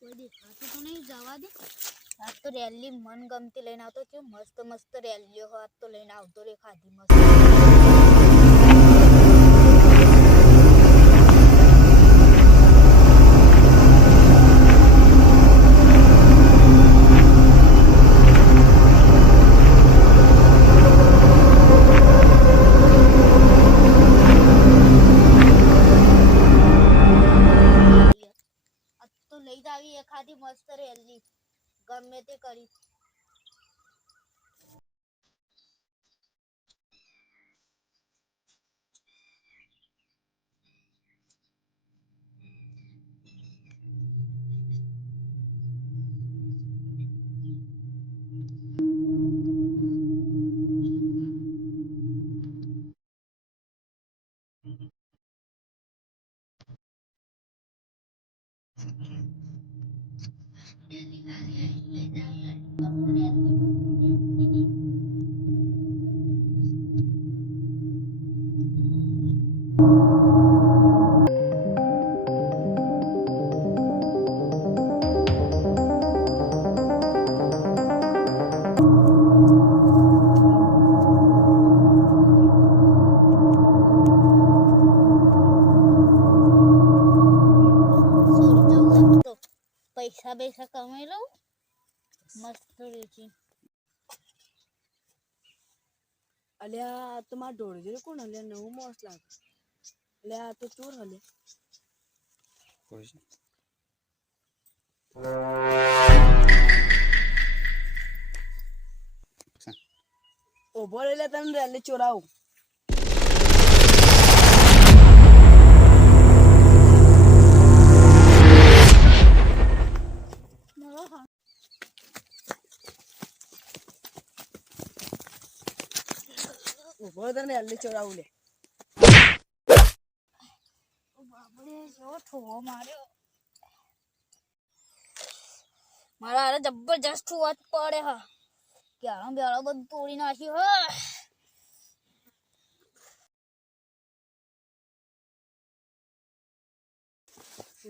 કોઈ દેખાતું તો નહીં, જવા દે. આજ તો રેલી મન ગમતી લઈને આવતો છે. મસ્ત મસ્ત રેલીઓ આજ તો લઈને આવતો રે ખાધી મસ્ત. લઈ જાવી એખાદી મસ્ત રેલી ગમે તે કરી. પૈસા પૈસા કમાઈ લઉં મસ્ત વેચી. અલ્યા તમાર ઢોળજે કોણ અલ્યા નવું મોસ લાગે. અલ્યા તો ચોર હલે ઓભો લે તને રેલી ચોરાવું. ઓભો તને રેલી ચોરાવું લે. બાપરે જો ઠોવો માર્યો. મારા હારે જબરજસ્ત ઠોવા પડે હા. ક્યાં બેળો બધું તોડી નાખ્યું હા.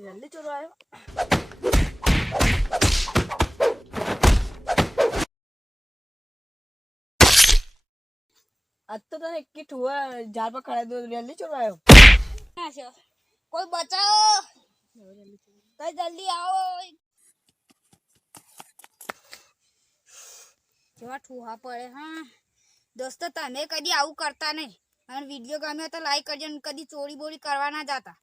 રેલી ચોરાયો. આજ તો તને એક ઠુવા ઝાડ પર ખડા દો રેલી ચોરાયો. કોઈ બચાવો કઈ જલ્દી આવો. કેવા ઠુહા પડે હા. દોસ્તો તમે કદી આવું કરતા નહીં અને વિડીયો ગમ્યો તો લાઈક કરજો. કદી ચોરી બોરી કરવા ના જતા.